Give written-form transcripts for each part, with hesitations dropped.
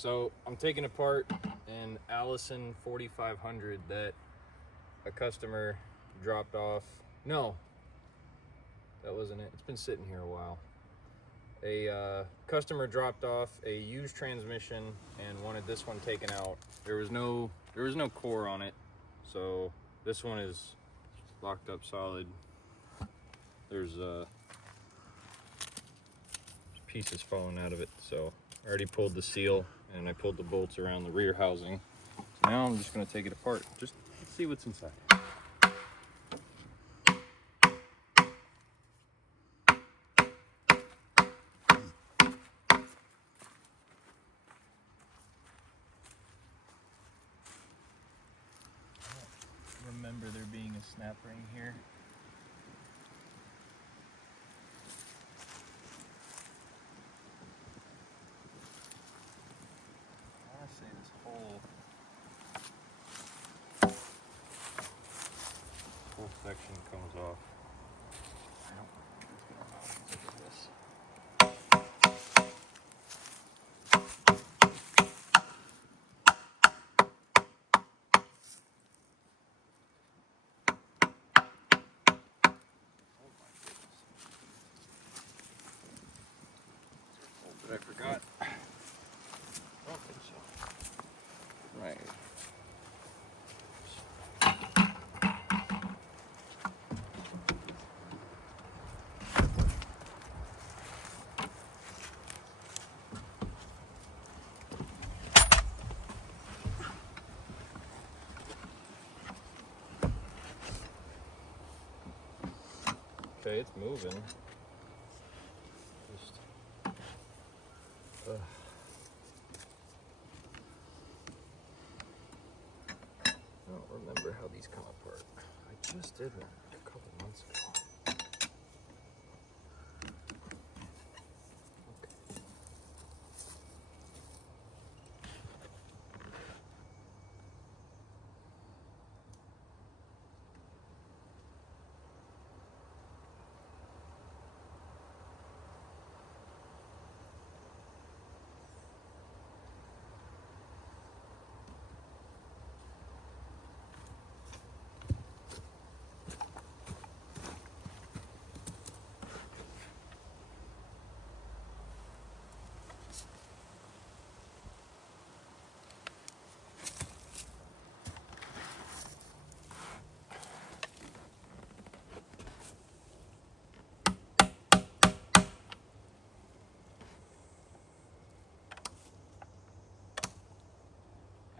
So I'm taking apart an Allison 4500 that a customer dropped off. No, that wasn't it. It's been sitting here a while. A customer dropped off a used transmission and wanted this one taken out. There was no core on it, so this one is locked up solid. There's pieces falling out of it, so I already pulled the seal and I pulled the bolts around the rear housing. So now I'm just going to take it apart, just to see what's inside. Remember there being a snap ring here. I want to say this whole section comes off. I don't know. Look at this. I forgot. I don't think so. Right. Okay, it's moving. Just. I don't remember how these come apart. I just did one a couple months ago.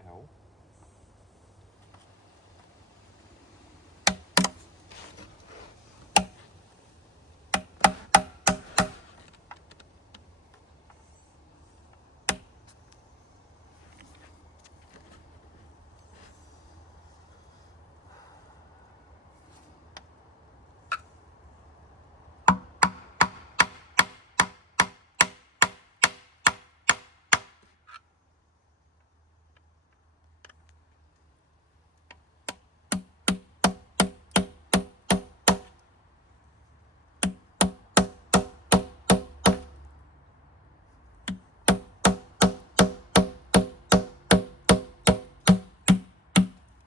Ow.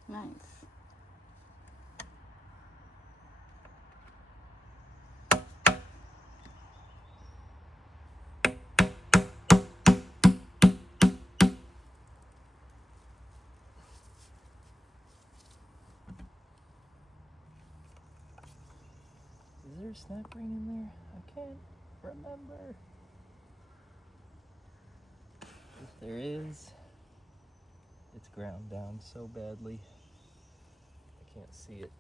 Nice. Is there a snap ring in there? I can't remember. If there is, it's ground down so badly. I can't see it.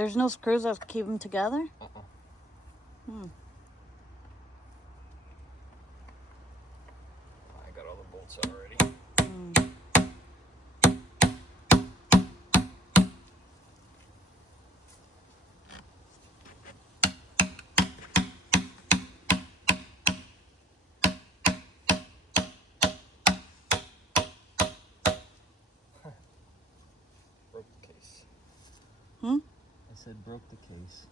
There's no screws that keep them together? I got all the bolts already. Broke the case. Hmm? I said broke the case.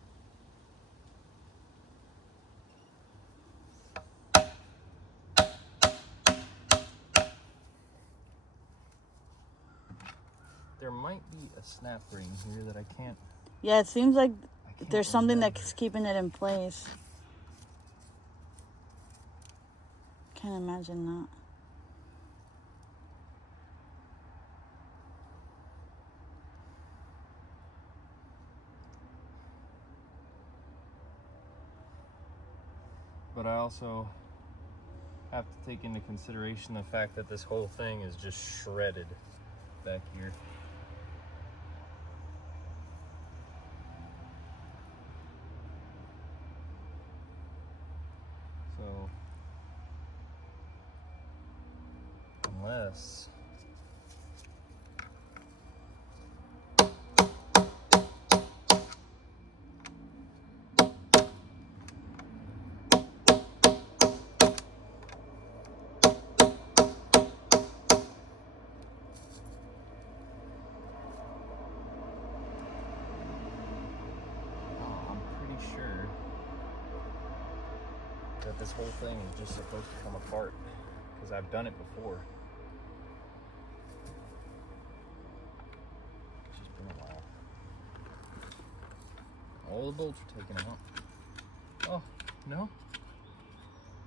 There might be a snap ring here that I can't. Yeah, it seems like can't there's something remember. that's keeping it in place. Can't imagine that. But I also have to take into consideration the fact that this whole thing is just shredded back here. So, unless sure that this whole thing is just supposed to come apart because I've done it before. It's just been a while. All the bolts are taken out. Oh, no.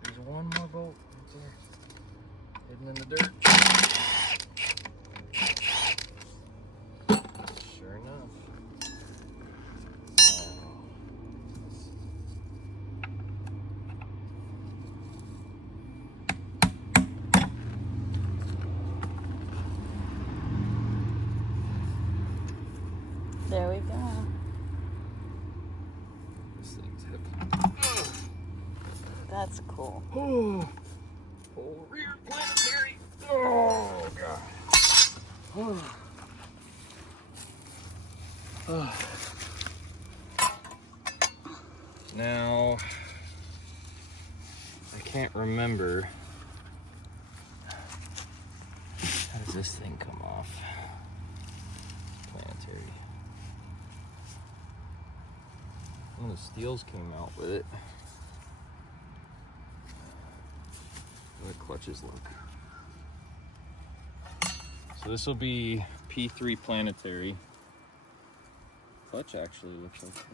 There's one more bolt right there, hidden in the dirt. Sure enough. There we go. This thing's heavy. That's cool. Oh, whole rear planetary. Oh, God. Oh. Now, I can't remember. How does this thing come off? Planetary. One of the steels came out with it. What clutches look. So this will be P3 planetary. Clutch actually looks like that.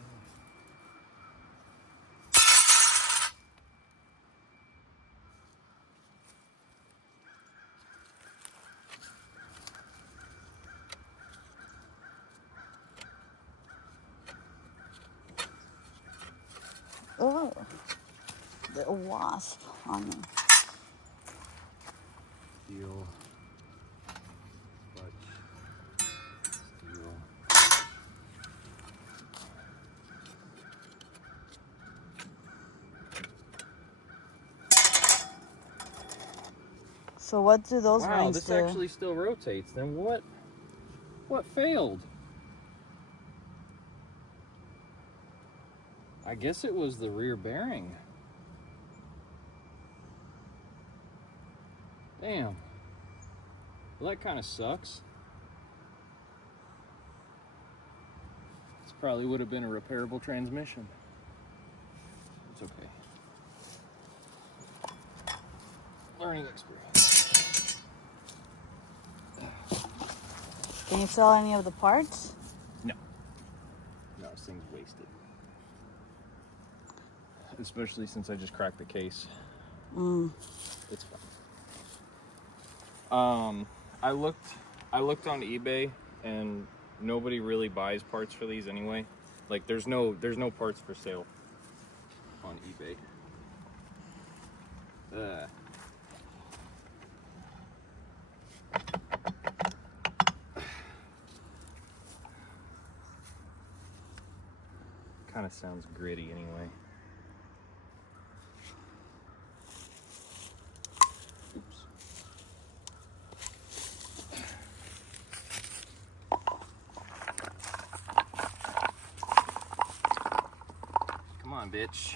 Oh, the wasp on me. Steel. Clutch. Steel. So what do those Wow, rings this do? actually still rotates. Then what failed? I guess it was the rear bearing. Damn. Well, that kind of sucks. This probably would have been a repairable transmission. It's okay. Learning experience. Can you sell any of the parts? No. No, this thing's wasted. Especially since I just cracked the case. It's fine. I looked on eBay and nobody really buys parts for these anyway. Like there's no parts for sale on eBay. kind of sounds gritty anyway. Oops. Come on, bitch.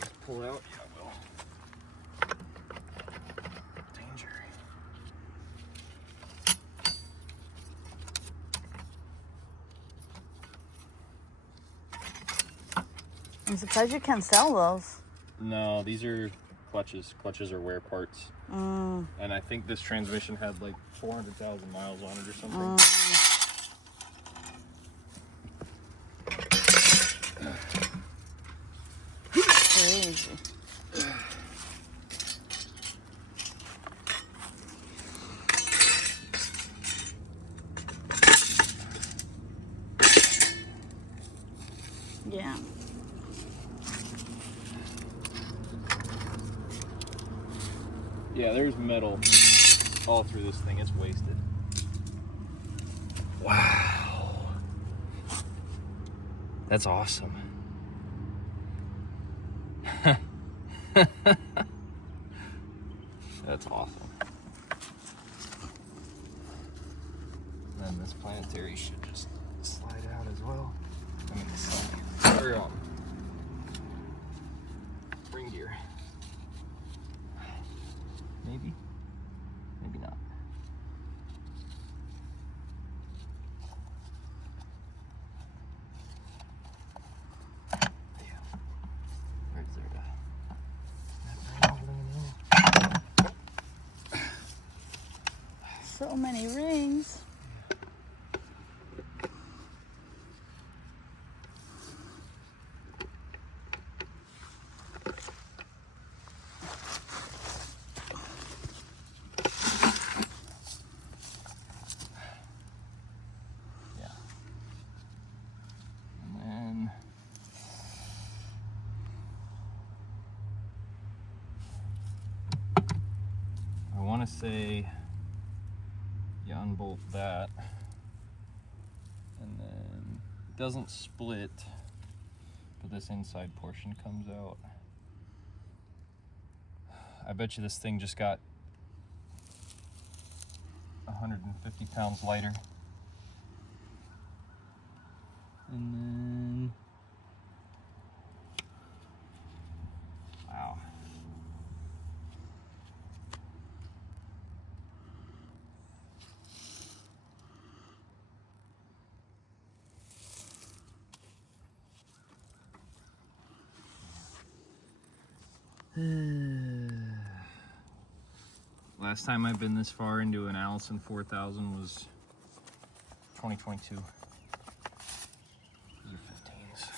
Just pull out. Yeah, I will. Danger. I'm surprised you can't sell those. No, these are clutches. Clutches are wear parts. And I think this transmission had like 400,000 miles on it or something. Crazy. Yeah. Yeah, there's metal all through this thing. It's wasted. Wow. That's awesome. That's awesome. Then this planetary should just slide out as well. I mean, spring gear. Maybe, maybe not. Yeah. Where's there? So many rings. I want to say you unbolt that, and then it doesn't split, but this inside portion comes out. I bet you this thing just got 150 pounds lighter. And then, wow. Last time I've been this far into an Allison 4000 was 2022. These are 15s.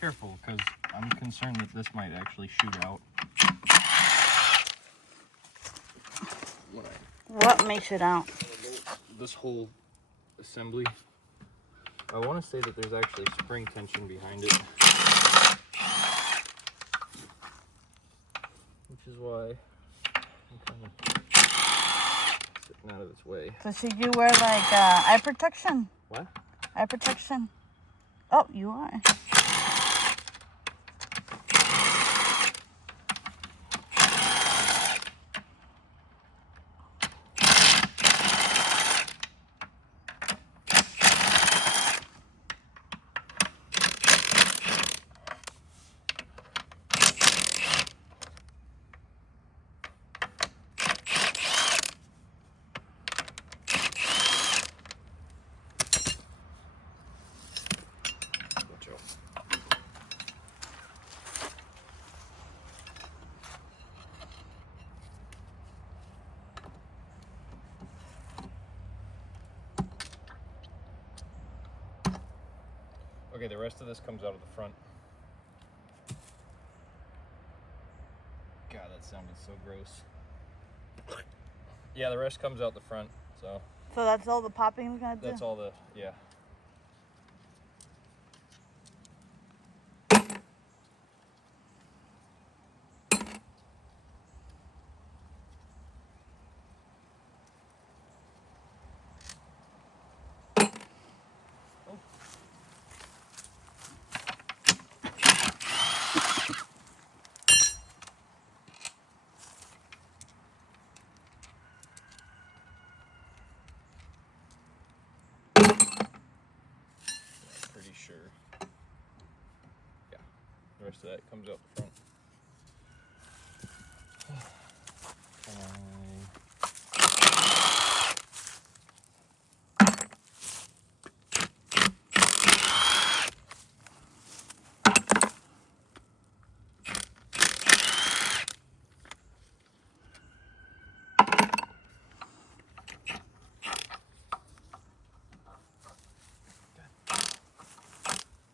Careful, because I'm concerned that this might actually shoot out. What makes it out? This whole assembly. I want to say that there's actually spring tension behind it. Which is why I'm kind of sitting out of its way. So should you wear like eye protection? What? Eye protection. Oh, you are. Okay, the rest of this comes out of the front. God, that sounded so gross. Yeah, the rest comes out the front, so. So that's all the popping is gonna do? That's all the, yeah. Pretty sure. Yeah, the rest of that comes out the front.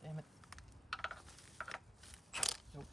Damn it. Nope.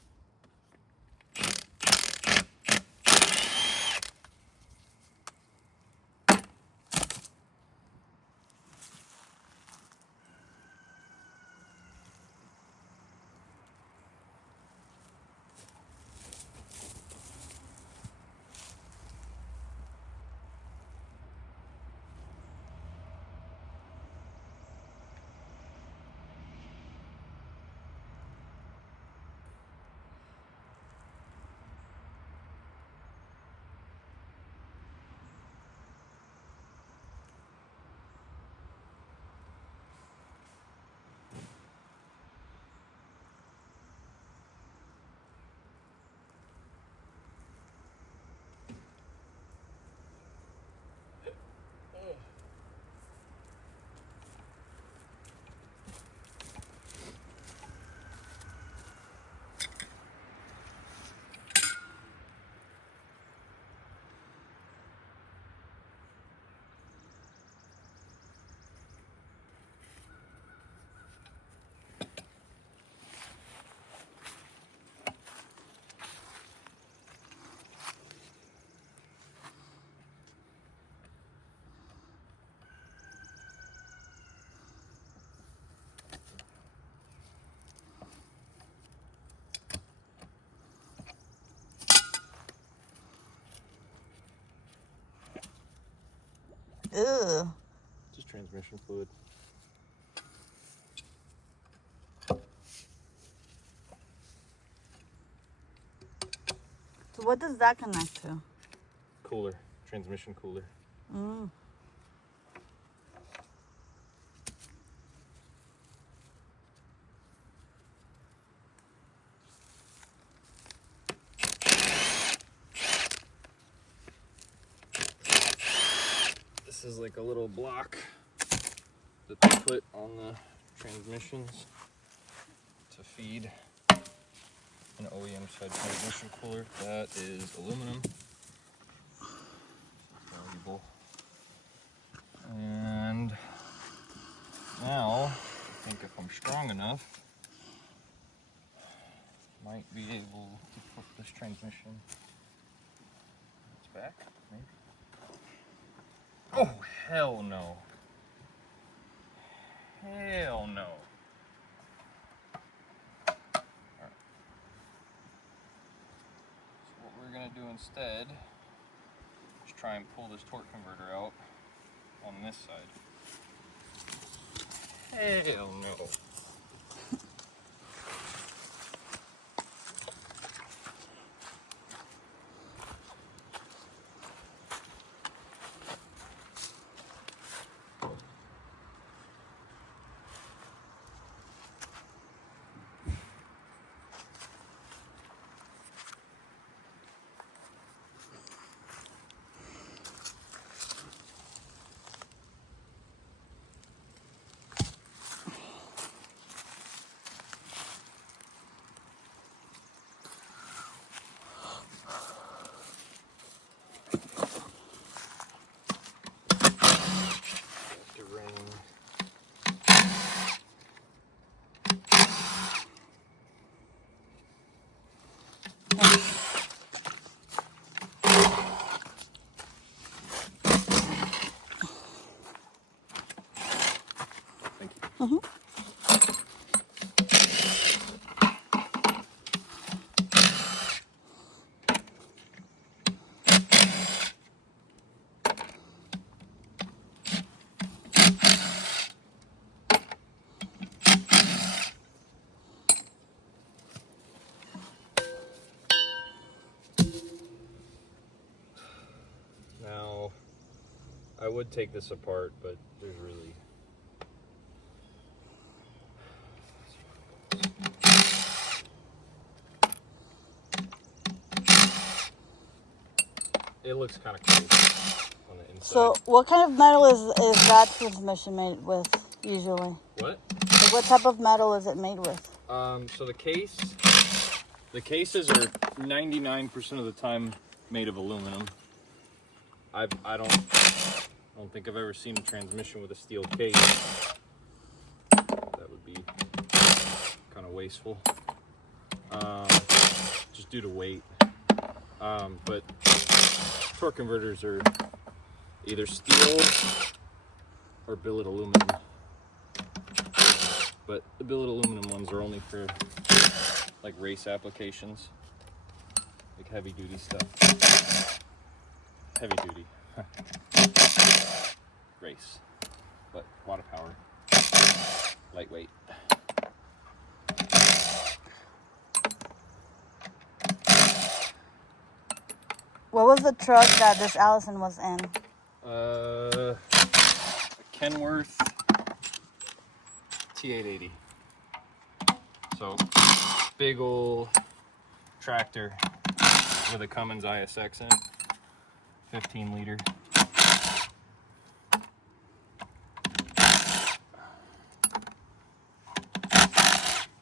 Ugh. Just transmission fluid. So what does that connect to? Cooler, transmission cooler. Mm. This is like a little block that they put on the transmissions to feed an OEM side transmission cooler. That is aluminum. Valuable. And now, I think if I'm strong enough, might be able to put this transmission its back, maybe. Oh, hell no. Hell no. Alright. So what we're going to do instead is try and pull this torque converter out on this side. Hell no. Now, I would take this apart, but there's really... It looks kind of cool on the inside. So, what kind of metal is that transmission made with usually? What? Like, what type of metal is it made with? So the cases are 99% of the time made of aluminum. I don't think I've ever seen a transmission with a steel case. That would be kind of wasteful, just due to weight. But torque converters are either steel or billet aluminum. But the billet aluminum ones are only for like race applications, like heavy duty stuff. Heavy duty. Race. But a lot of power. Lightweight. What was the truck that this Allison was in? A Kenworth T880. So, big old tractor with a Cummins ISX in it. 15 liter.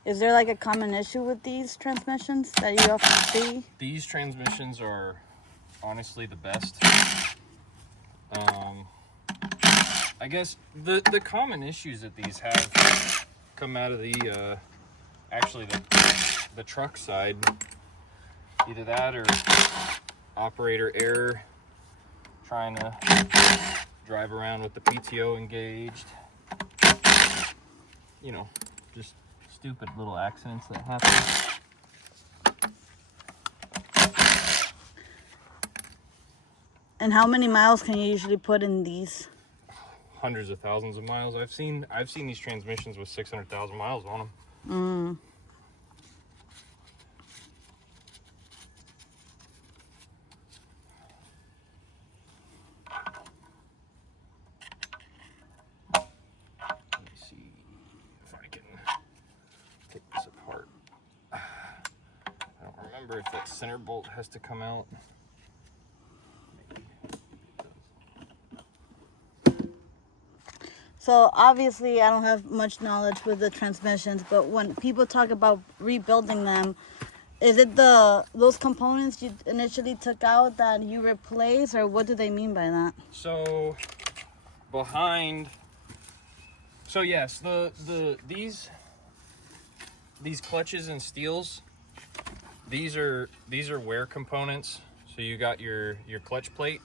Is there like a common issue with these transmissions that you often see? These transmissions are honestly the best. I guess the common issues that these have come out of the actually the truck side. Either that or operator error, trying to drive around with the PTO engaged. You know, just stupid little accidents that happen. And how many miles can you usually put in these? Hundreds of thousands of miles. I've seen these transmissions with 600,000 miles on them. Mm. Let me see if I can take this apart. I don't remember if that center bolt has to come out. So obviously I don't have much knowledge with the transmissions, but when people talk about rebuilding them, is it those components you initially took out that you replace, or what do they mean by that? So yes, these clutches and steels, these are wear components. So you got your clutch plate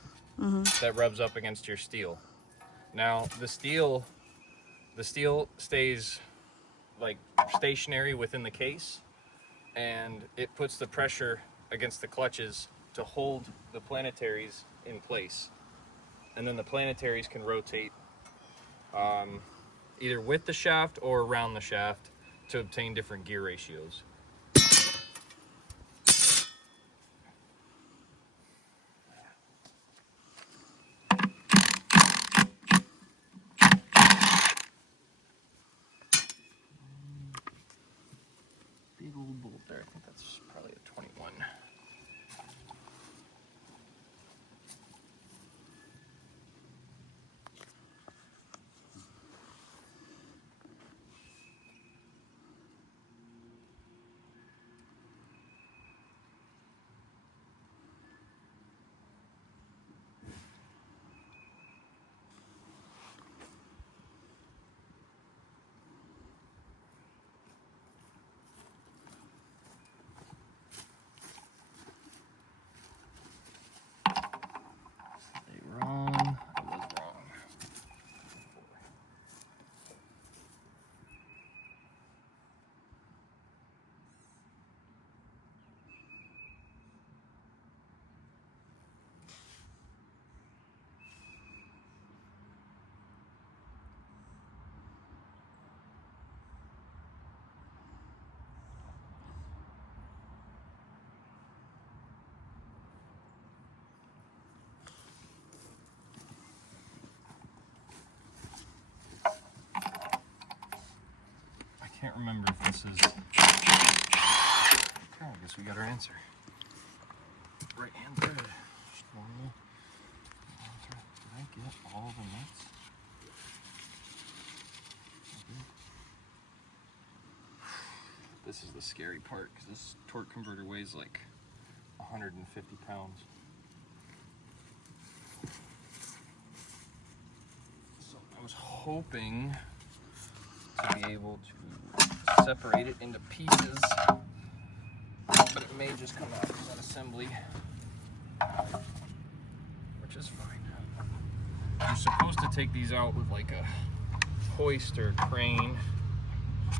that rubs up against your steel. Now the steel stays like stationary within the case, and it puts the pressure against the clutches to hold the planetaries in place. And then the planetaries can rotate either with the shaft or around the shaft to obtain different gear ratios. Big old bolt there. I think that's probably a 21. this is... Okay, I guess we got our answer. Right hand thread. Normal. Did I get all the nuts? This is the scary part, because this torque converter weighs like 150 pounds. So I was hoping to be able to separate it into pieces, but it may just come out as an assembly, which is fine. You're supposed to take these out with like a hoist or crane,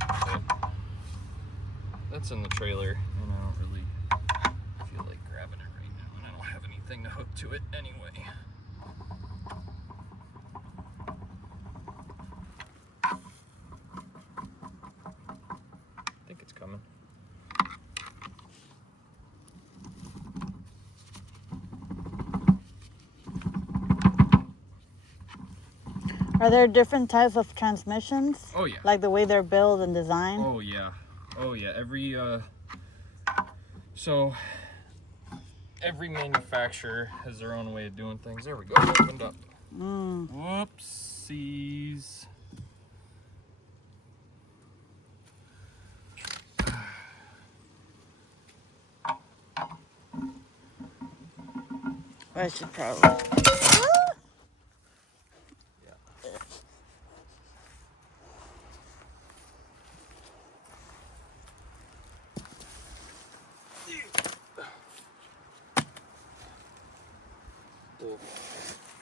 but that's in the trailer, and I don't really feel like grabbing it right now, and I don't have anything to hook to it anyway. I think it's coming. Are there different types of transmissions? Oh yeah. Like the way they're built and designed? Oh yeah. Oh yeah. So every manufacturer has their own way of doing things. There we go. Opened up. Whoopsies. I should probably.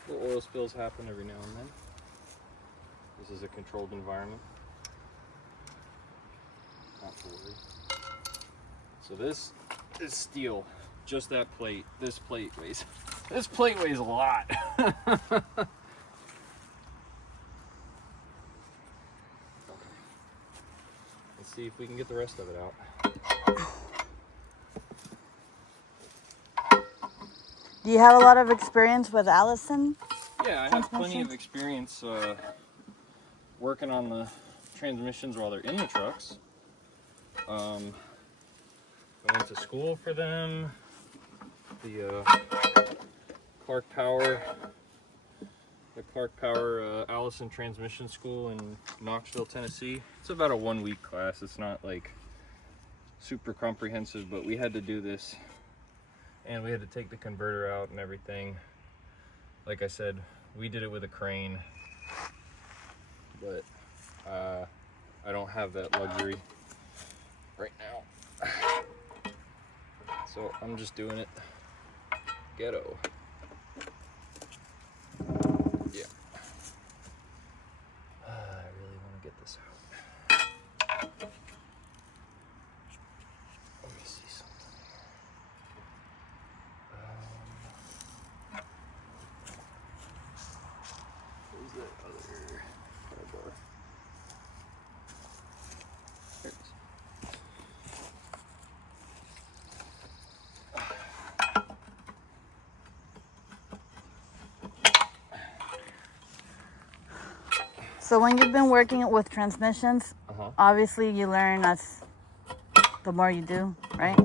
Little oil spills happen every now and then. This is a controlled environment. Not to worry. So this is steel. Just that plate. This plate weighs a lot. Okay. Let's see if we can get the rest of it out. Do you have a lot of experience with Allison? Yeah, I have plenty of experience working on the transmissions while they're in the trucks. I went to school for them. The Clark Power Allison Transmission School in Knoxville, Tennessee. It's about a 1-week class. It's not like super comprehensive, but we had to do this. And we had to take the converter out and everything. Like I said, we did it with a crane, but I don't have that luxury right now. So I'm just doing it ghetto. Yeah. I really want to get this out. Let me see something here. Where's that other bar? There it is. So when you've been working with transmissions, obviously you learn as the more you do, right?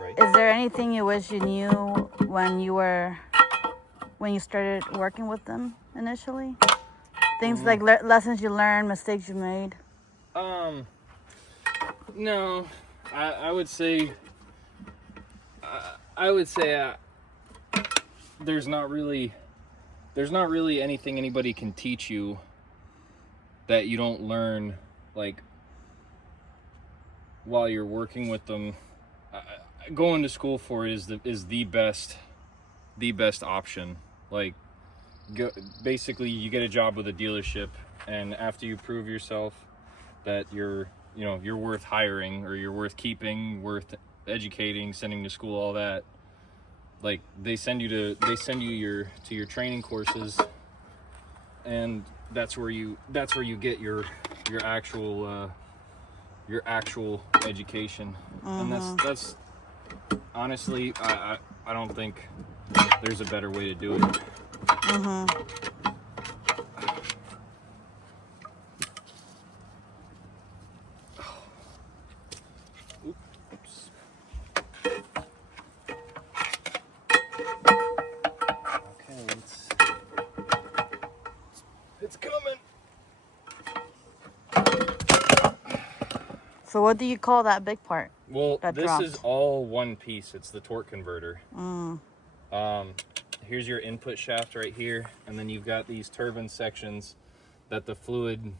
Right. Is there anything you wish you knew when you started working with them initially? Things like lessons you learned, mistakes you made? No, I would say there's not really anything anybody can teach you that you don't learn like while you're working with them. Going to school for it is the best option. Like basically you get a job with a dealership, and after you prove yourself that you're worth hiring, or you're worth keeping, worth educating, sending to school, all that, like they send you to your training courses, and that's where you get your actual education. And that's honestly, I don't think there's a better way to do it. It's coming. So what do you call that big part? Well, that this dropped? is all one piece. It's the torque converter. Here's your input shaft right here, and then you've got these turbine sections that the fluid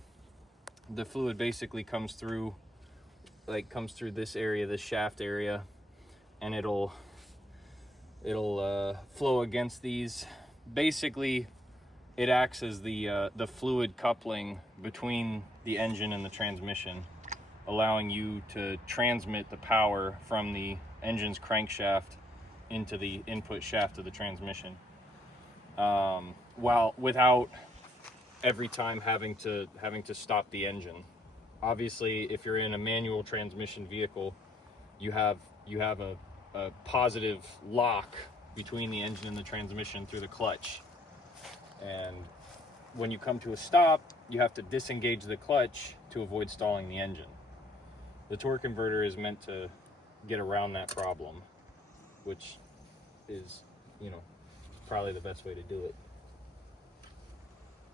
basically comes through this area, this shaft area, and it'll flow against these. Basically, it acts as the fluid coupling between the engine and the transmission, allowing you to transmit the power from the engine's crankshaft into the input shaft of the transmission, while without every time having to stop the engine. Obviously, if you're in a manual transmission vehicle, you have a positive lock between the engine and the transmission through the clutch, and when you come to a stop, you have to disengage the clutch to avoid stalling the engine. The torque converter is meant to get around that problem, which is, probably the best way to do it.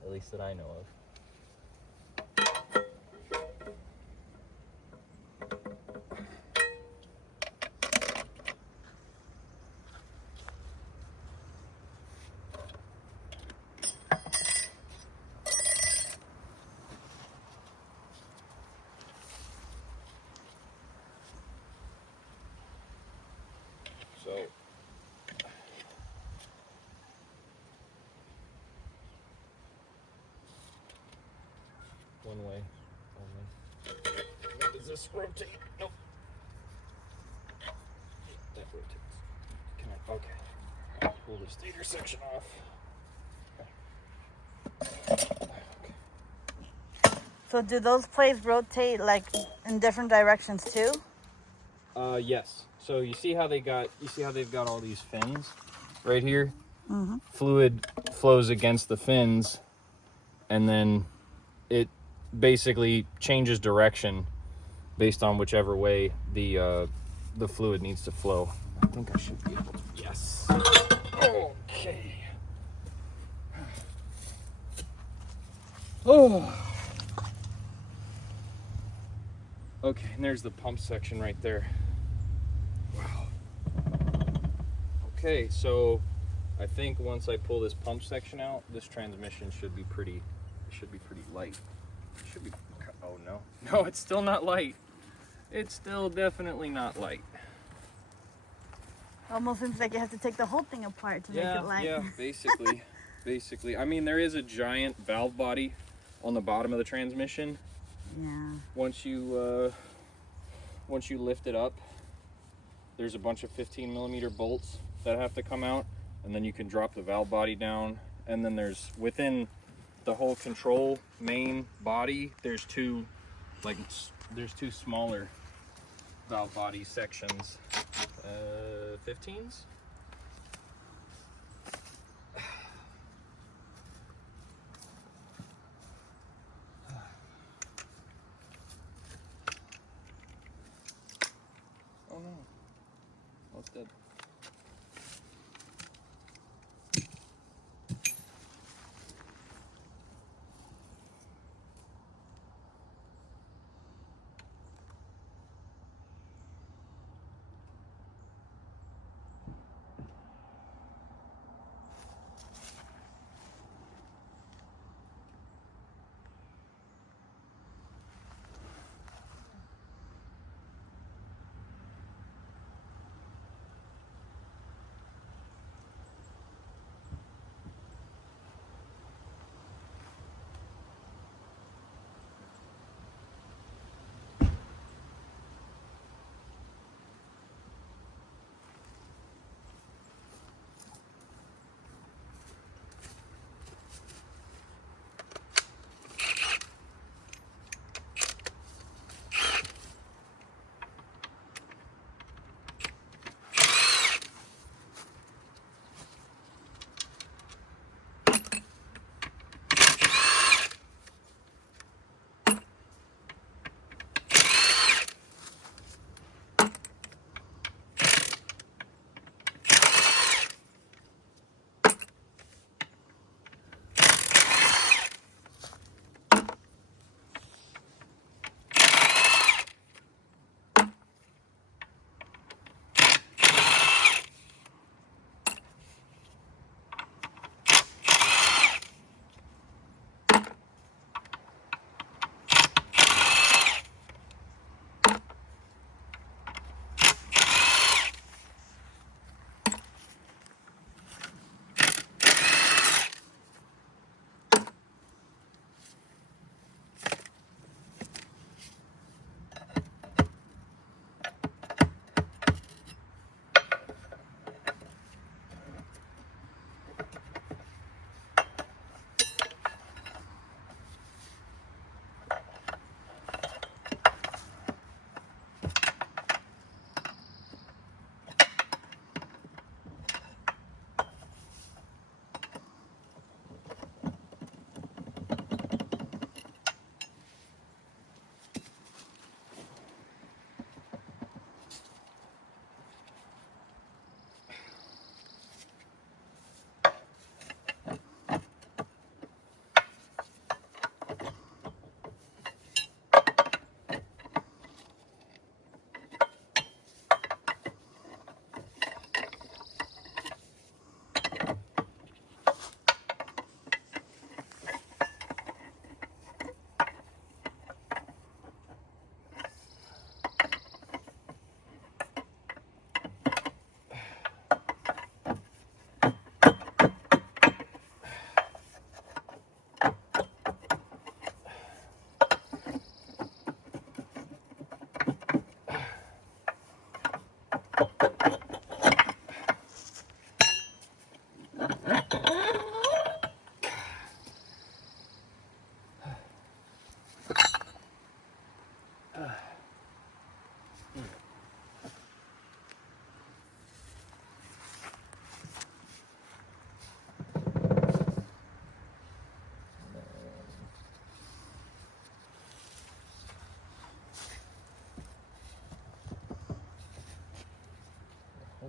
At least that I know of. So one way only. Now, does this rotate? Nope. That rotates. Can I? Okay. Pull the stator section off. So do those plates rotate like in different directions too? Yes. So you see how they've got all these fins right here? Mm-hmm. Fluid flows against the fins, and then it basically changes direction based on whichever way the fluid needs to flow. I think I should be able to. Yes. Okay. Oh. Okay, and there's the pump section right there. Wow. Okay, so I think once I pull this pump section out, this transmission should be pretty light. It should be. Oh no. No, it's still not light. It's still definitely not light. Almost seems like you have to take the whole thing apart to make it light. Yeah, basically. I mean, there is a giant valve body on the bottom of the transmission. Yeah. Once you lift it up, there's a bunch of 15 millimeter bolts that have to come out, and then you can drop the valve body down. And then there's, within the whole control main body, there's two smaller valve body sections. 15s. Oh no. Oh, it's dead.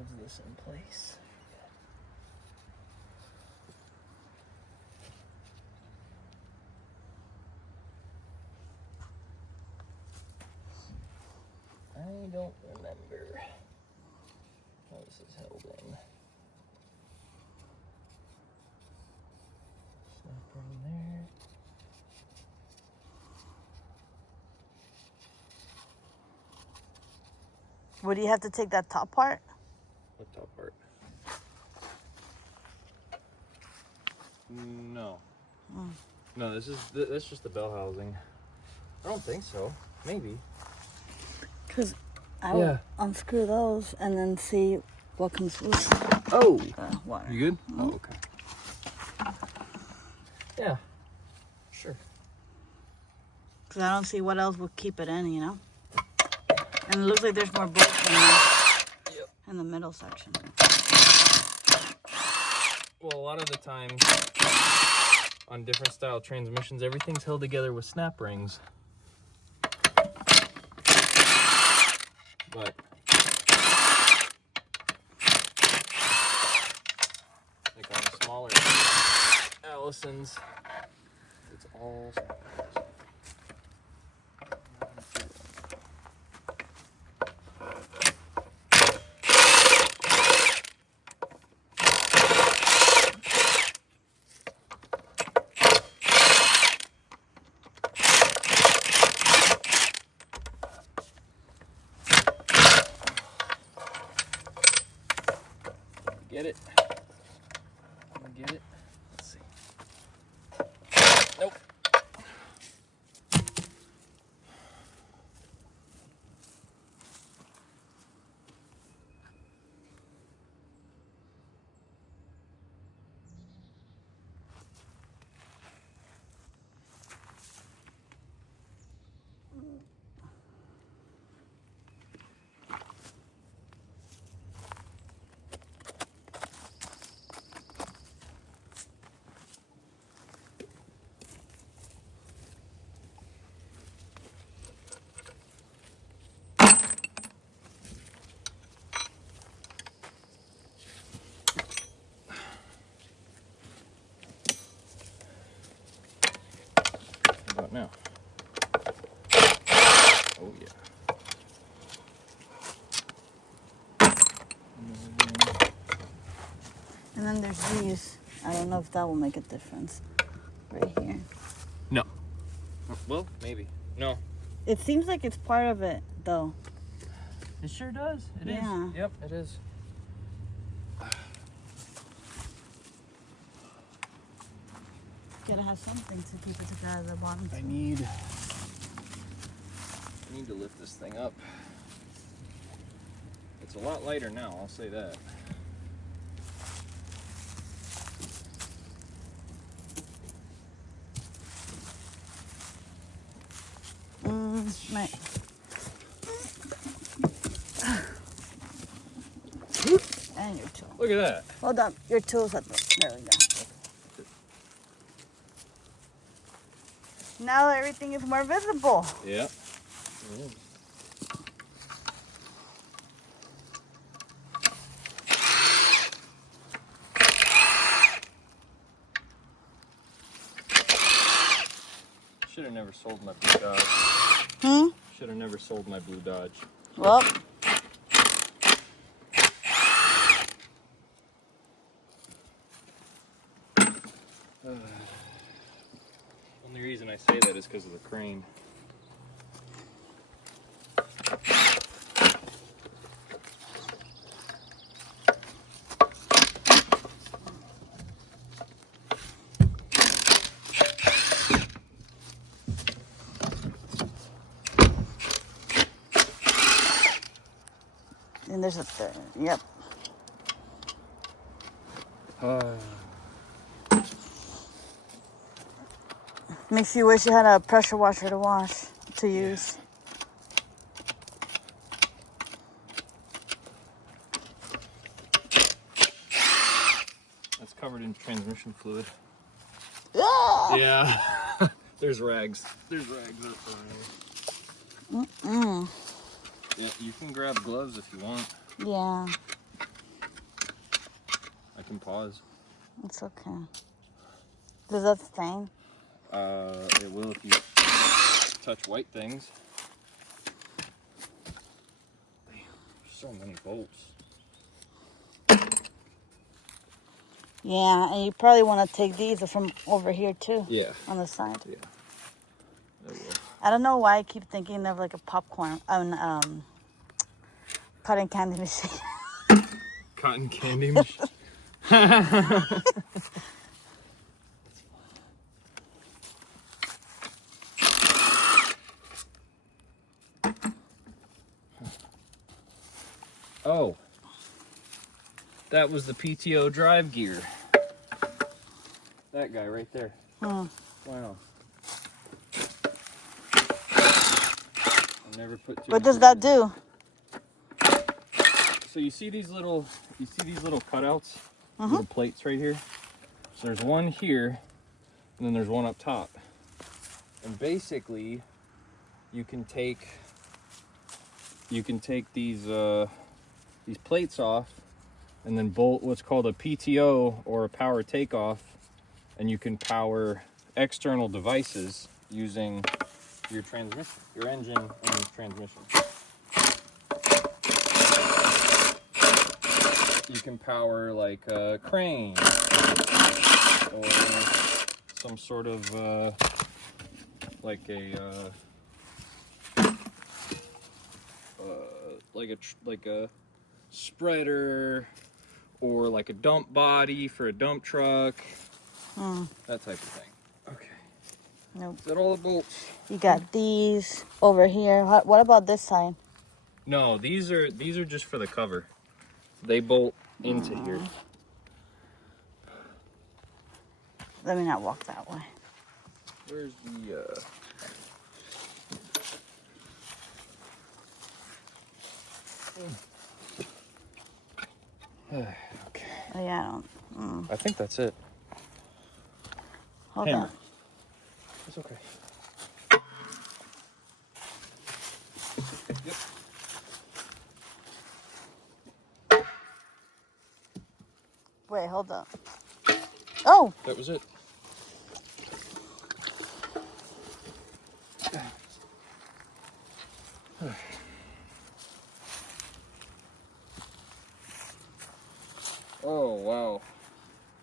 holds this in place. I don't remember how this is held in. Snap in there. Would you have to take that top part? What top part? No. No, that's just the bell housing. I don't think so. Maybe. Because I would unscrew those and then see what comes loose. Oh! Water. You good? Oh, okay. Yeah. Sure. Because I don't see what else would keep it in, you know? And it looks like there's more bolts in the middle section. Well, a lot of the time on different style transmissions, everything's held together with snap rings. But like on the smaller Allisons, it's all snap rings. Get it? I'm gonna get it. Let's see. Nope. How about now? Oh yeah. And then there's these. I don't know if that will make a difference. Right here. No. Well, maybe. No. It seems like it's part of it, though. It sure does. It is. Yeah. Yep, it is. Gotta have something to keep it together at the bottom. I need to lift this thing up. It's a lot lighter now, I'll say that. Right. And your tool. Look at that. Hold on. Your tool's at the... There we go. Now everything is more visible. Yeah. Should have never sold my Blue Dodge. Should have never sold my Blue Dodge. Well. Only reason I say that is because of the crane. And there's a third. Yep. Makes you wish you had a pressure washer to use. That's covered in transmission fluid. Yeah. Yeah. There's rags. There's rags up around here. Yeah, you can grab gloves if you want. Yeah. I can pause. It's okay. Does that stain? It will if you touch white things. Damn, so many bolts. Yeah, and you probably want to take these from over here too. Yeah. On the side. Yeah. I will. I don't know why I keep thinking of like a popcorn, cotton candy machine. Cotton candy machine. Oh, that was the PTO drive gear. That guy right there. Hmm. Wow. I never put two. What does that do? So you see these little cutouts, little plates right here. So there's one here, and then there's one up top. And basically, you can take these plates off, and then bolt what's called a PTO or a power takeoff, and you can power external devices using your transmission, your engine and transmission. You can power like a crane or some sort of like a spreader or like a dump body for a dump truck, that type of thing. Okay. Nope. Is that all the bolts? You got these over here. What about this side? No, these are just for the cover. They bolt into here. Let me not walk that way. Where's the okay. Oh, yeah, I don't. I think that's it. Hold Hammer. on. It's okay. Yep. Wait, hold up. Oh! That was it. Oh, wow.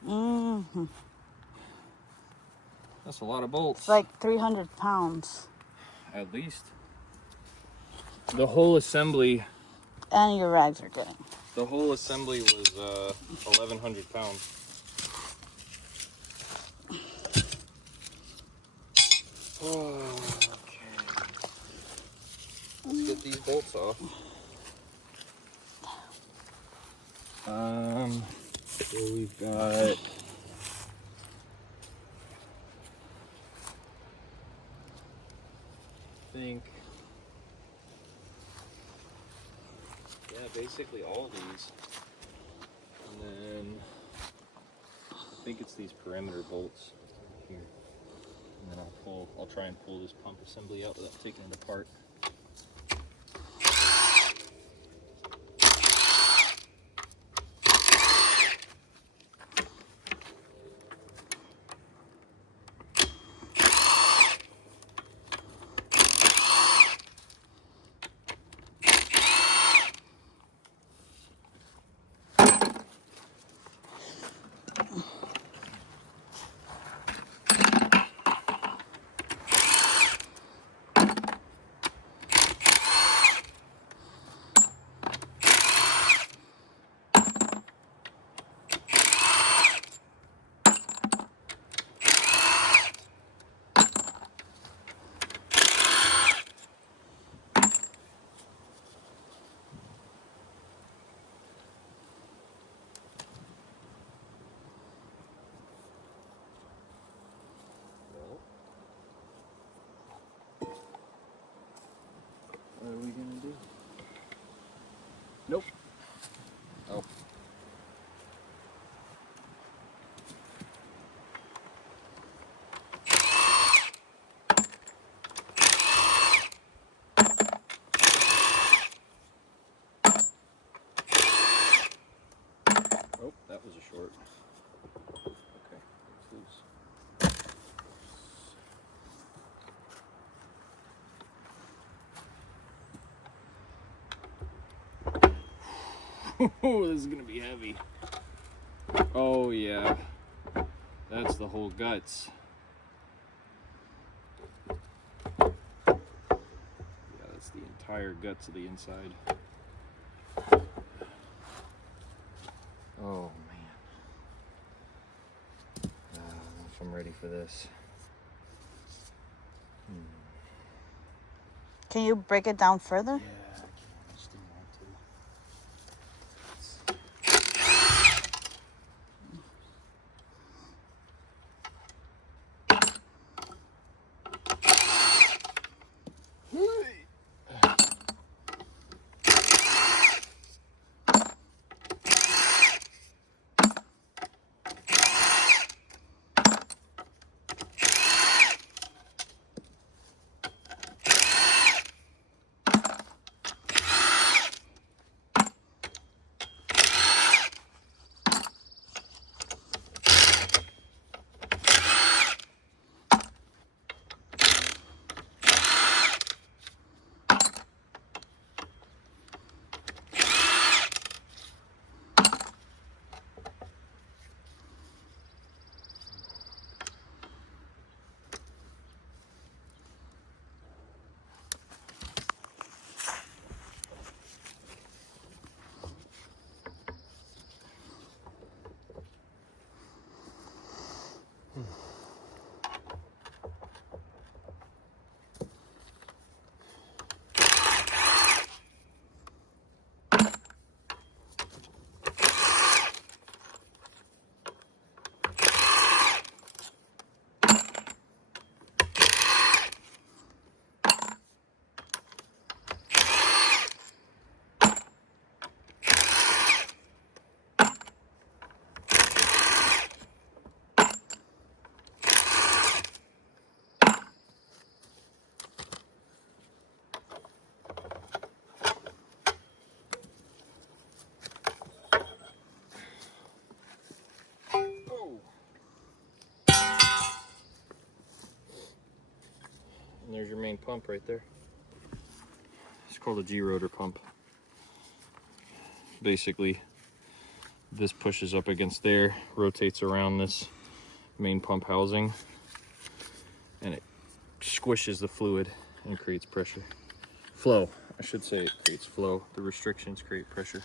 Mm-hmm. That's a lot of bolts. It's like 300 pounds. At least. The whole assembly. And your rags are getting. The whole assembly was 1,100 pounds. Okay. Let's get these bolts off. So we've got basically all these, and then I think it's these perimeter bolts here, and then I'll try and pull this pump assembly out without taking it apart. This is gonna be heavy. Oh yeah, that's the whole guts. Yeah, that's the entire guts of the inside. Oh man, I don't know if I'm ready for this. Can you break it down further? Yeah, I can. I just didn't want to. And there's your main pump right there. It's called a G-rotor pump. Basically, this pushes up against there, rotates around this main pump housing, and it squishes the fluid and creates pressure. Flow, I should say it creates flow. The restrictions create pressure.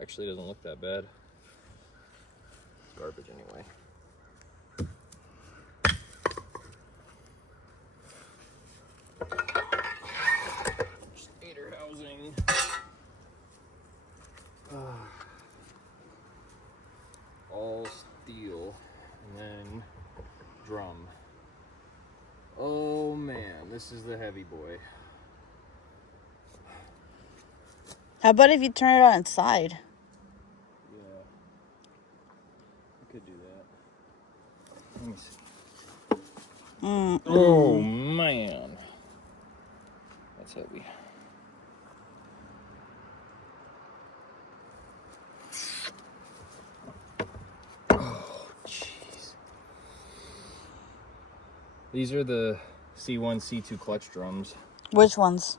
Actually, it doesn't look that bad. It's garbage anyway. Stator housing. All steel, and then drum. Oh man, this is the heavy boy. How about if you turn it on its side? Yeah, I could do that. Let me see. Oh man, that's heavy. Oh jeez. These are the C1, C2 clutch drums. Which ones?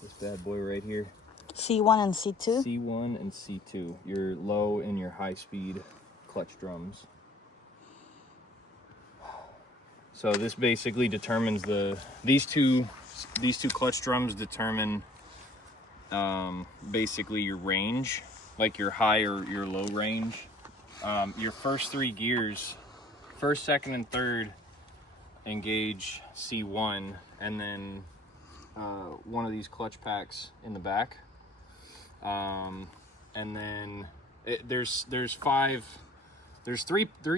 This bad boy right here. C1 and C2? C1 and C2. Your low and your high speed clutch drums. So this basically determines these two clutch drums determine basically your range, like your high or your low range. Your first three gears, first, second, and third, engage C1, and then one of these clutch packs in the back. And then there's three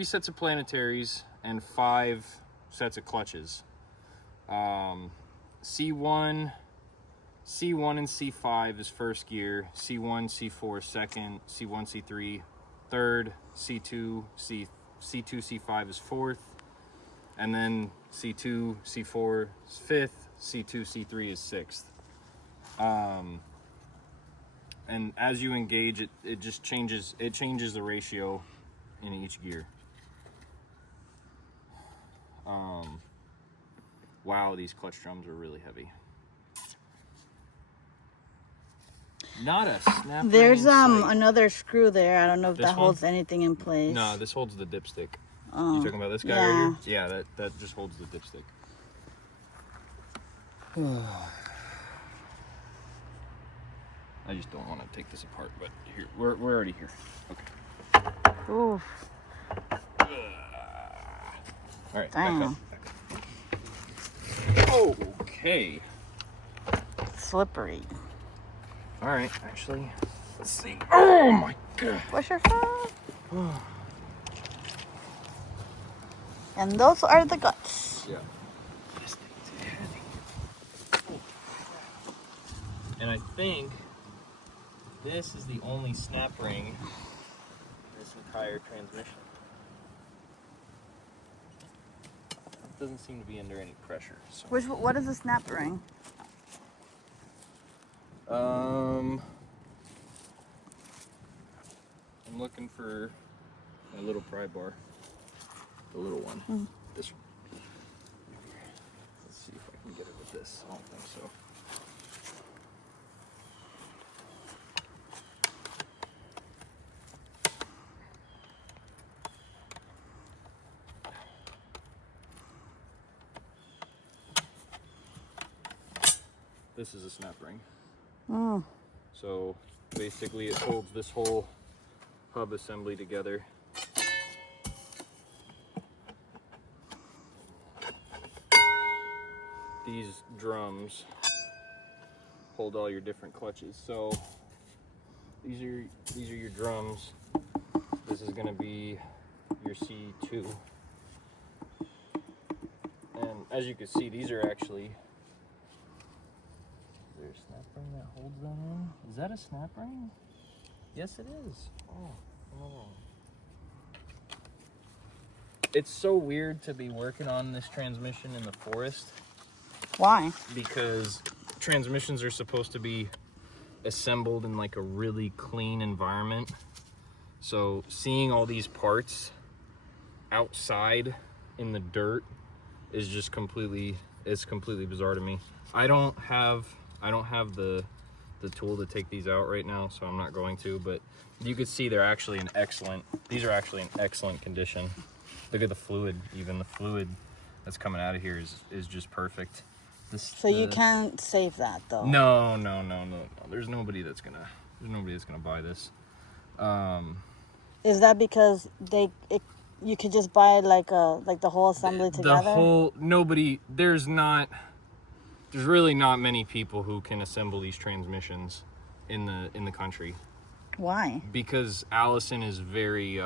sets of planetaries and 5 sets of clutches. C1 and C5 is first gear, C1, C4 second, C1, C3 third, C2, C5 is fourth, and then C2, C4 is fifth, C2, C3 is sixth. And as you engage it, it just changes the ratio in each gear. Wow, these clutch drums are really heavy. Not a snap ring There's in sight. another screw there. I don't know if This that holds anything in place. No, this holds the dipstick. Oh, You talking about this guy right here? Yeah, that just holds the dipstick. I just don't want to take this apart, but here we're already here. Okay. Oof. All right. Damn. Back up. Okay. Slippery. All right. Actually, let's see. Oh my god. What's your phone? And those are the guts. Yeah. This thing's heavy. Oh. And I think this is the only snap ring in this entire transmission. It doesn't seem to be under any pressure. So. What is a snap ring? I'm looking for a little pry bar. The little one. Mm. This one. Let's see if I can get it with this. I don't think so. This is a snap ring. Mm. So basically it holds this whole hub assembly together. These drums hold all your different clutches. So these are your drums. This is going to be your C2. And as you can see, these are actually. Is there a snap ring that holds them in? Is that a snap ring? Yes, it is. Oh. It's so weird to be working on this transmission in the forest. Why? Because transmissions are supposed to be assembled in like a really clean environment. So seeing all these parts outside in the dirt is just completely bizarre to me. I don't have the tool to take these out right now, so I'm not going to, but you could see these are actually in excellent condition. Look at the fluid. Even the fluid that's coming out of here is just perfect. So you can't save that though. No. There's nobody that's gonna buy this. Is that because you could just buy like the whole assembly together? There's really not many people who can assemble these transmissions in the country. Why? Because Allison is very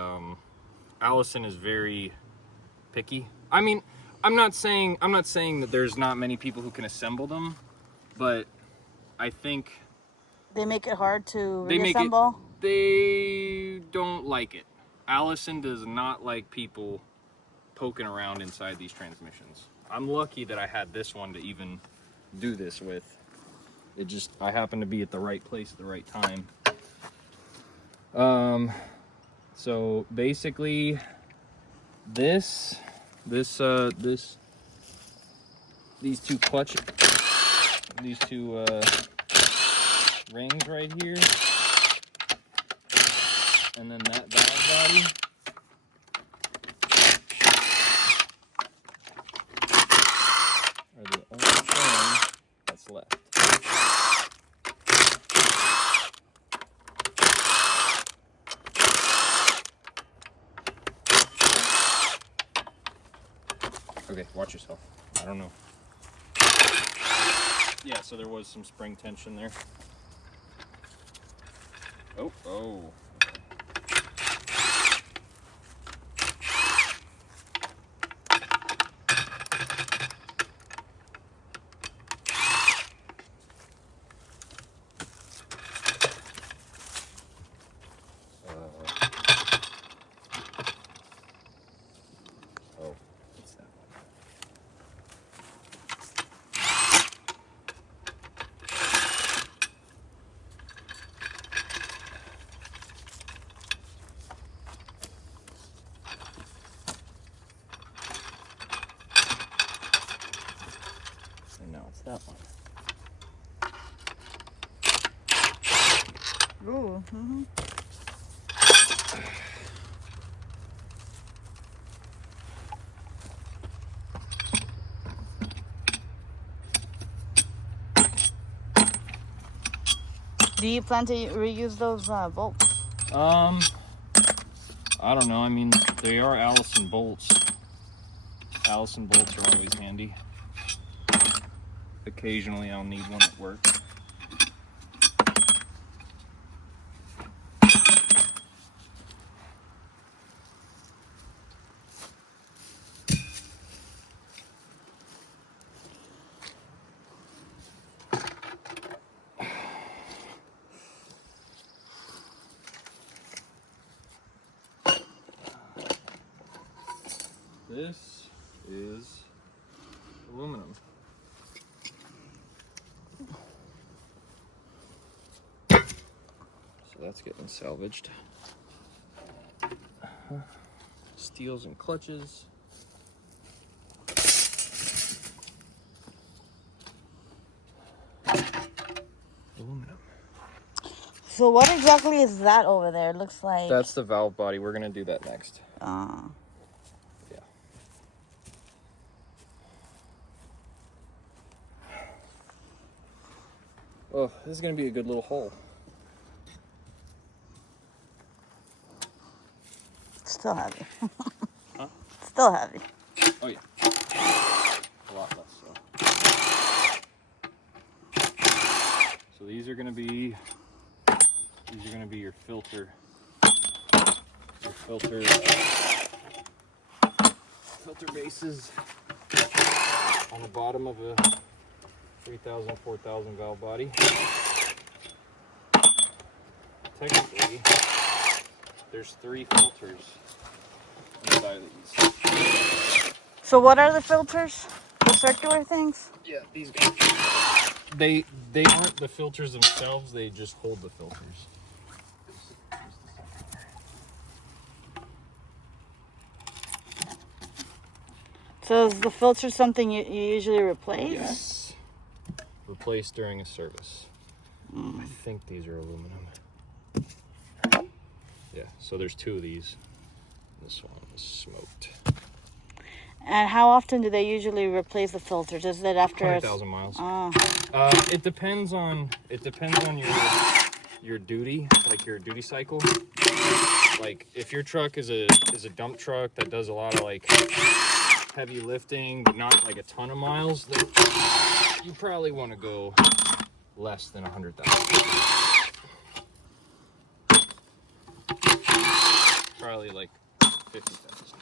picky. I mean, I'm not saying that there's not many people who can assemble them, but I think they make it hard to reassemble. They don't like it. Allison does not like people poking around inside these transmissions. I'm lucky that I had this one to even do this with. I happened to be at the right place at the right time. So basically these two rings right here, and then that valve body are the only thing that's left. Okay, watch yourself. I don't know. Yeah, so there was some spring tension there. Oh. What's that one? Ooh. Mm-hmm. Do you plan to reuse those bolts? I don't know. I mean, they are Allison bolts. Allison bolts are always handy. Occasionally I'll need one at work. This is aluminum. So that's getting salvaged. Steels and clutches. Aluminum. So what exactly is that over there? It looks like... That's the valve body. We're going to do that next. Uh, Yeah. Oh, this is going to be a good little hole. still heavy. Huh? Still heavy. Oh yeah. A lot less so. So these are gonna be your filter bases on the bottom of a 3000, 4000 valve body. Technically, there's 3 filters inside of these. So what are the filters? The circular things? Yeah, these guys. They aren't the filters themselves, they just hold the filters. So is the filter something you usually replace? Yes. Replaced during a service. I think these are aluminum. Yeah, so there's 2 of these. This one is smoked. And how often do they usually replace the filters? Is it after 100,000 miles. Oh. It depends on your duty, like your duty cycle. Like if your truck is a dump truck that does a lot of like heavy lifting, but not like a ton of miles, then you probably want to go less than 100,000. Probably like 50,000.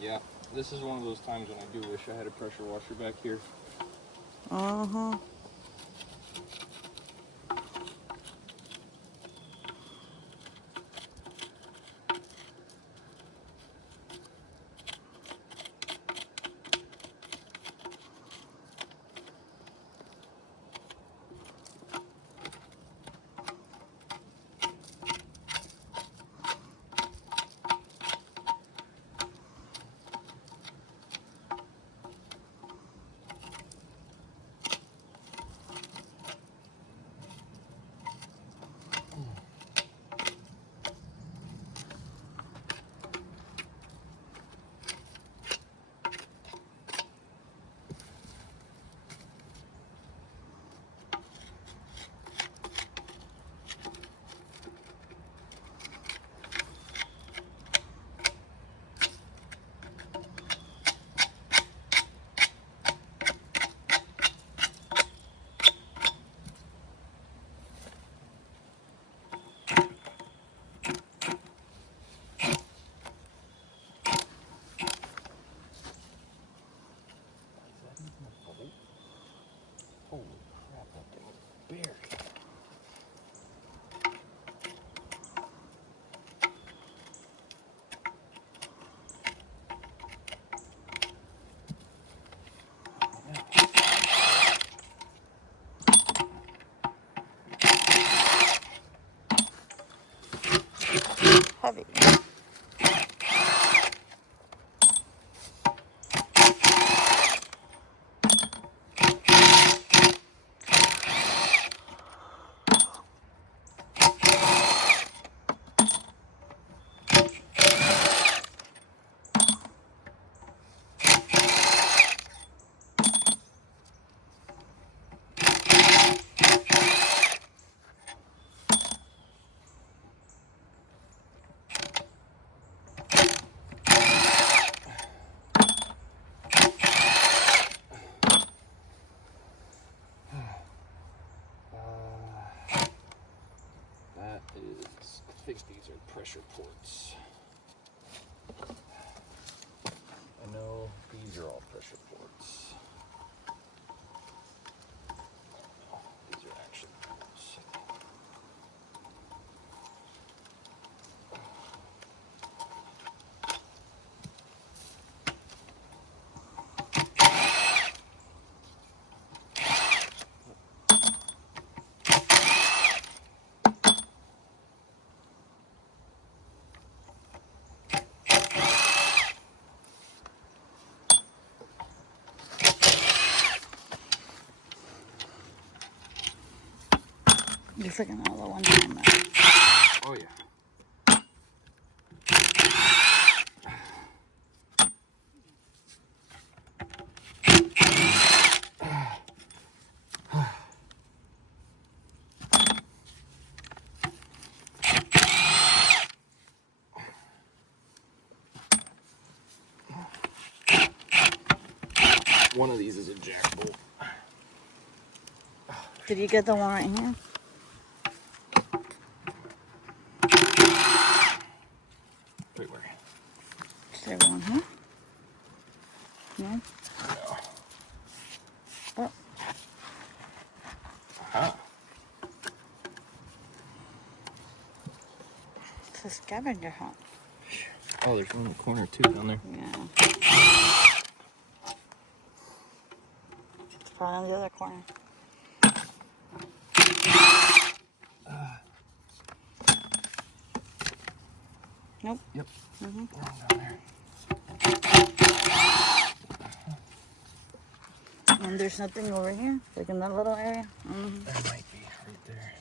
Yeah, this is one of those times when I do wish I had a pressure washer back here. Uh-huh. pressure ports. I know these are all pressure ports. These are actually ports. There's like another one down there. Oh yeah. One of these is a jack bolt. Did you get the one right here? Wait, where? Is there one here? No? No. Oh, Huh. it's a scavenger hunt. Oh, there's one in the corner too down there. Yeah. It's probably on the other corner. Nope. Yep. Mm-hmm. Down there. And there's nothing over here, like in that little area. Mm-hmm. There might be right there.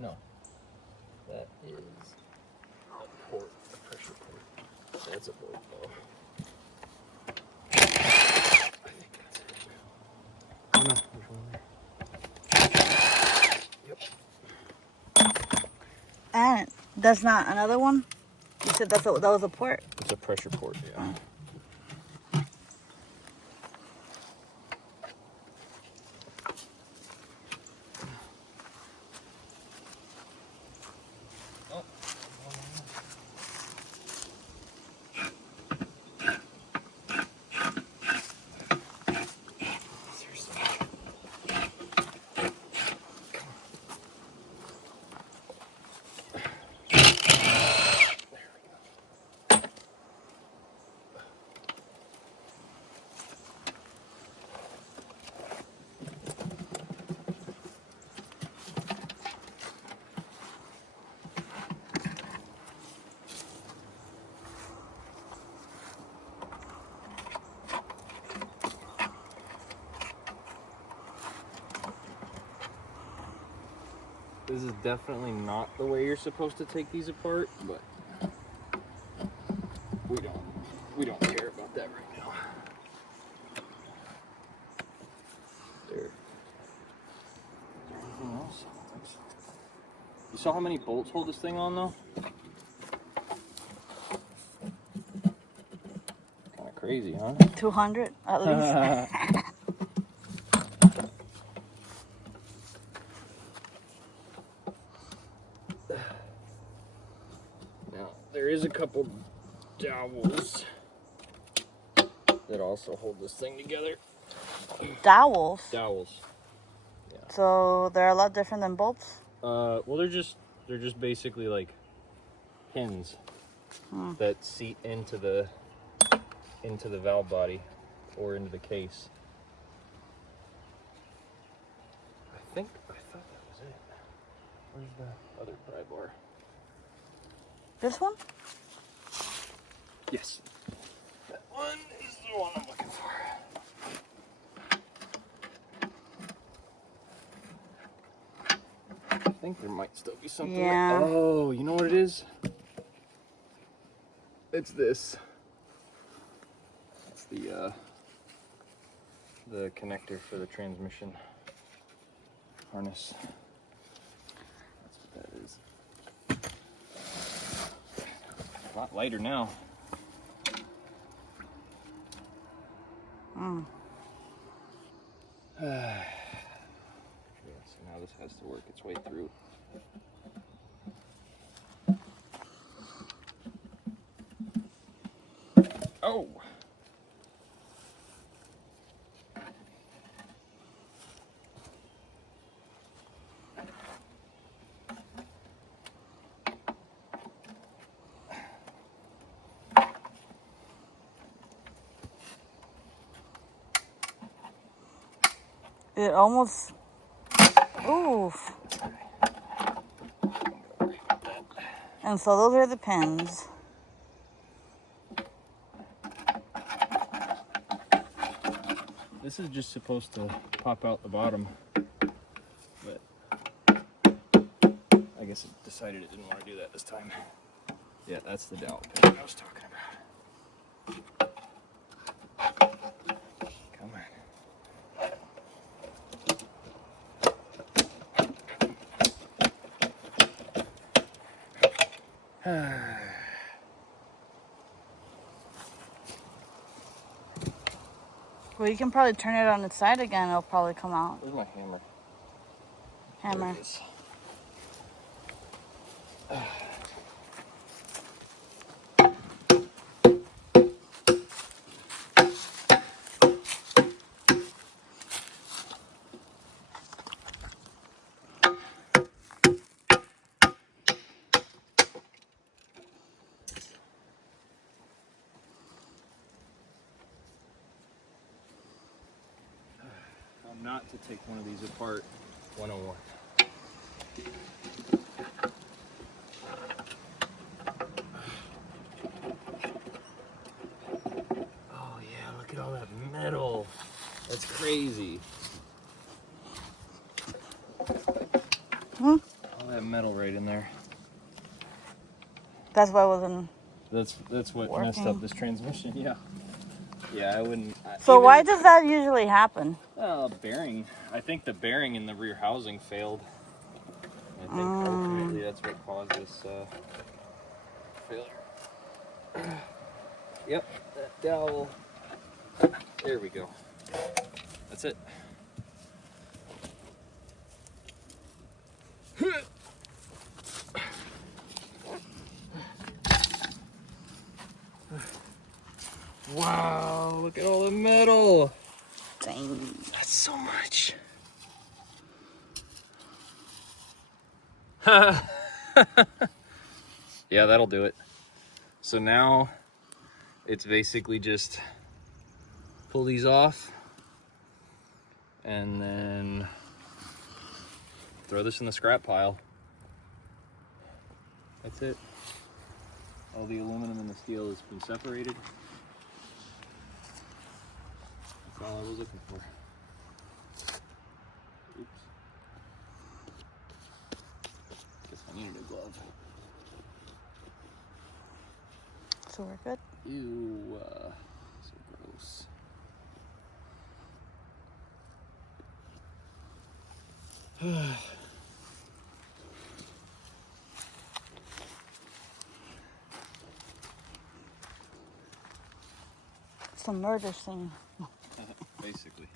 No. That is a port, a pressure port. That's a bolt though. I think that's it. Oh no, there's one there. Yep. And that's not another one? You said that was a port? It's a pressure port, yeah. Oh. Seriously. This is definitely not the way you're supposed to take these apart, but we don't care about that right now. There. Is there anything else? You saw how many bolts hold this thing on though? Kind of crazy, huh? 200 at least. Now, there is a couple dowels that also hold this thing together. Dowels. Dowels. Yeah. So they're a lot different than bolts? Well, they're just basically like pins that seat into the valve body or into the case. I thought that was it. Where's the other pry bar? This one? Yes. That one is the one I'm looking for. I think there might still be something. Yeah. Oh, you know what it is? It's this. It's the connector for the transmission harness. That's lot lighter now. Yeah, so now this has to work its way through. Oh! It almost. Oof. And so those are the pins. This is just supposed to pop out the bottom, but I guess it decided it didn't want to do that this time. Yeah, that's the dowel pin I was talking about. Come on. Well, you can probably turn it on its side again. It'll probably come out. Where's my hammer? Hammer. There it is. Not to take one of these apart. 101. Oh yeah, look at all that metal. That's crazy. All that metal right in there. That's why it wasn't. That's what Working. messed up this transmission. Yeah. Yeah, I wouldn't. So why does that usually happen? Bearing. I think the bearing in the rear housing failed. I think ultimately that's what caused this failure. Yep, that dowel. There we go. That's it. Wow, look at all the metal. Dang. That's so much. Yeah, that'll do it. So now it's basically just pull these off and then throw this in the scrap pile. That's it. All the aluminum and the steel has been separated. That's all I was looking for. Oops. Guess I need a new glove. So we're good? Ew, so gross. It's a murder scene. Basically.